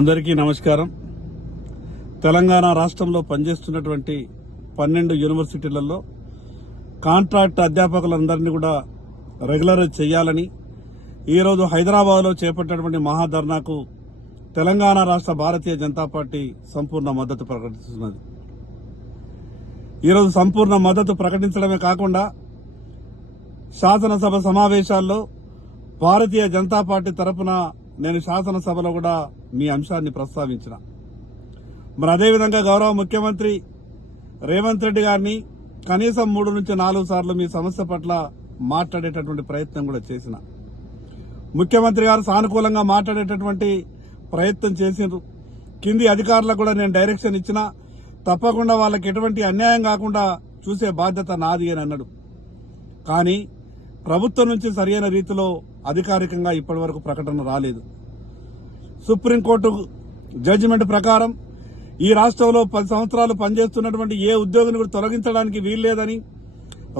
అందరికీ నమస్కారం. తెలంగాణ రాష్ట్రంలో పనిచేస్తున్నటువంటి 12 యూనివర్సిటీలలో కాంట్రాక్ట్ అధ్యాపకులందరినీ కూడా రెగ్యులరైజ్ చేయాలని ఈరోజు హైదరాబాద్లో చేపట్టినటువంటి మహాధర్నాకు తెలంగాణ రాష్ట్ర భారతీయ జనతా పార్టీ సంపూర్ణ మద్దతు ప్రకటిస్తున్నది. ఈరోజు సంపూర్ణ మద్దతు ప్రకటించడమే కాకుండా శాసనసభ సమావేశాల్లో భారతీయ జనతా పార్టీ తరఫున నేను శాసనసభలో కూడా మీ అంశాన్ని ప్రస్తావించిన. మరి అదేవిధంగా గౌరవ ముఖ్యమంత్రి రేవంత్ రెడ్డి గారిని కనీసం 3 నుంచి 4 సార్లు మీ సమస్య పట్ల మాట్లాడేటటువంటి ప్రయత్నం కూడా చేసిన. ముఖ్యమంత్రి గారు సానుకూలంగా మాట్లాడేటటువంటి ప్రయత్నం చేసిండ్రు. కింది అధికారులకు కూడా నేను డైరెక్షన్ ఇచ్చినా తప్పకుండా వాళ్ళకి ఎటువంటి అన్యాయం కాకుండా చూసే బాధ్యత నాది అని అన్నాడు. కానీ ప్రభుత్వం నుంచి సరైన రీతిలో అధికారికంగా ఇప్పటివరకు ప్రకటన రాలేదు. సుప్రీంకోర్టు జడ్జిమెంట్ ప్రకారం ఈ రాష్ట్రంలో 10 సంవత్సరాలు పనిచేస్తున్నటువంటి ఏ ఉద్యోగిని కూడా తొలగించడానికి వీల్లేదని,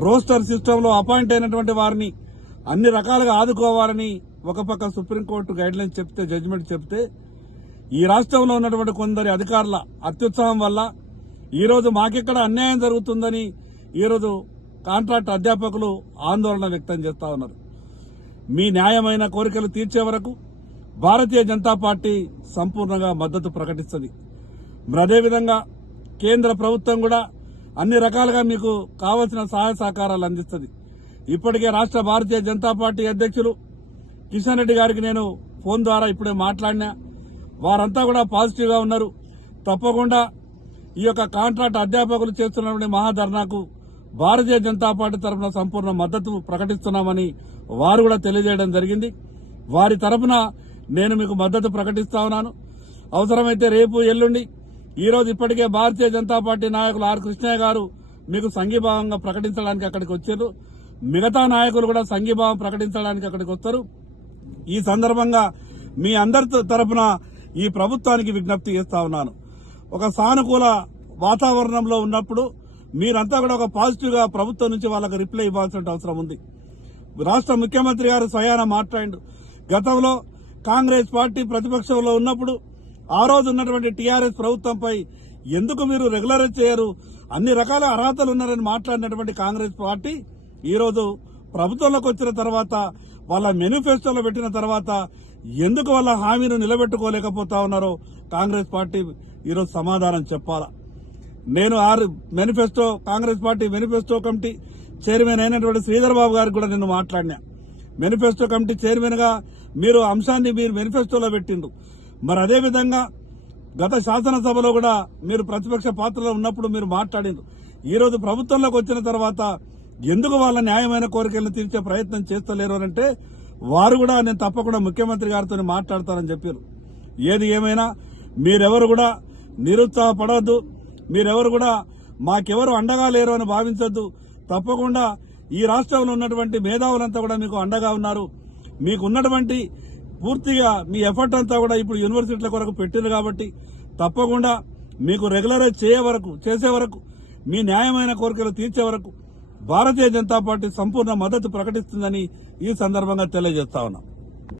రోస్టర్ సిస్టంలో అపాయింట్ అయినటువంటి వారిని అన్ని రకాలుగా ఆదుకోవాలని ఒక పక్క సుప్రీంకోర్టు గైడ్లైన్స్ చెప్తే, జడ్జిమెంట్ చెప్తే, ఈ రాష్ట్రంలో ఉన్నటువంటి కొందరి అధికారుల అత్యుత్సాహం వల్ల ఈరోజు మాకెక్కడ అన్యాయం జరుగుతుందని ఈరోజు కాంట్రాక్ట్ అధ్యాపకులు ఆందోళన వ్యక్తం చేస్తా ఉన్నారు. మీ న్యాయమైన కోరికలు తీర్చే వరకు భారతీయ జనతా పార్టీ సంపూర్ణంగా మద్దతు ప్రకటిస్తుంది. మరి అదేవిధంగా కేంద్ర ప్రభుత్వం కూడా అన్ని రకాలుగా మీకు కావాల్సిన సహాయ సహకారాలు అందిస్తుంది. ఇప్పటికే రాష్ట్ర భారతీయ జనతా పార్టీ అధ్యక్షులు కిషన్ రెడ్డి గారికి నేను ఫోన్ ద్వారా ఇప్పుడే మాట్లాడినా. వారంతా కూడా పాజిటివ్ గా ఉన్నారు. తప్పకుండా ఈ యొక్క కాంట్రాక్ట్ అధ్యాపకులు చేస్తున్నటువంటి మహాధర్నాకు భారతీయ జనతా పార్టీ తరఫున సంపూర్ణ మద్దతు ప్రకటిస్తున్నామని వారు కూడా తెలియజేయడం జరిగింది. వారి తరఫున నేను మీకు మద్దతు ప్రకటిస్తా ఉన్నాను. అవసరమైతే రేపు ఎల్లుండి ఈరోజు ఇప్పటికే భారతీయ జనతా పార్టీ నాయకులు ఆర్ కృష్ణయ్య గారు మీకు సంఘీభావంగా ప్రకటించడానికి అక్కడికి వచ్చారు. మిగతా నాయకులు కూడా సంఘీభావం ప్రకటించడానికి అక్కడికి వస్తారు. ఈ సందర్భంగా మీ అందరి తరఫున ఈ ప్రభుత్వానికి విజ్ఞప్తి చేస్తా ఉన్నాను. ఒక సానుకూల వాతావరణంలో ఉన్నప్పుడు మీరంతా కూడా ఒక పాజిటివ్ గా ప్రభుత్వం నుంచి వాళ్ళకి రిప్లై ఇవ్వాల్సిన అవసరం ఉంది. రాష్ట్ర ముఖ్యమంత్రి గారు స్వయాన మాట్లాడిండు. గతంలో కాంగ్రెస్ పార్టీ ప్రతిపక్షంలో ఉన్నప్పుడు ఆ రోజు ఉన్నటువంటి టీఆర్ఎస్ ప్రభుత్వంపై ఎందుకు మీరు రెగ్యులరైజ్ చేయరు, అన్ని రకాల అర్హతలు ఉన్నారని మాట్లాడినటువంటి కాంగ్రెస్ పార్టీ ఈరోజు ప్రభుత్వంలోకి వచ్చిన తర్వాత వాళ్ళ మేనిఫెస్టోలో పెట్టిన తర్వాత ఎందుకు వాళ్ళ హామీని నిలబెట్టుకోలేకపోతా ఉన్నారో కాంగ్రెస్ పార్టీ ఈరోజు సమాధానం చెప్పాలా. నేను manifesto Congress party manifesto committee chairman అయినటువంటి శ్రీధర్ బాబు గారికి కూడా నేను మాట్లాడినా. మేనిఫెస్టో కమిటీ చైర్మన్ గా మీరు అంశాన్ని మీరు మేనిఫెస్టోలో పెట్టిండ్రు. మరి అదేవిధంగా గత శాసనసభలో కూడా మీరు ప్రతిపక్ష పాత్రలో ఉన్నప్పుడు మీరు మాట్లాడిండ్రు. ఈ రోజు ప్రభుత్వంలోకి వచ్చిన తర్వాత ఎందుకు వాళ్ళ న్యాయమైన కోరికలను తీర్చే ప్రయత్నం చేస్తలేరు అంటే వారు కూడా నేను తప్పకుండా ముఖ్యమంత్రి గారితో మాట్లాడతానని చెప్పారు. ఏది ఏమైనా మీరెవరు కూడా నిరుత్సాహపడవద్దు. మీరెవరు కూడా మాకెవరు అండగా లేరు అని భావించొద్దు. తప్పకుండా ఈ రాష్ట్రంలో ఉన్నటువంటి మేధావులంతా కూడా మీకు అండగా ఉన్నారు. మీకు ఉన్నటువంటి పూర్తిగా మీ ఎఫర్ట్ అంతా కూడా ఇప్పుడు యూనివర్సిటీల కొరకు పెట్టింది కాబట్టి తప్పకుండా మీకు రెగ్యులరైజ్ చేసే వరకు మీ న్యాయమైన కోరికలు తీర్చే వరకు భారతీయ జనతా పార్టీ సంపూర్ణ మద్దతు ప్రకటిస్తుందని ఈ సందర్భంగా తెలియజేస్తా ఉన్నాం.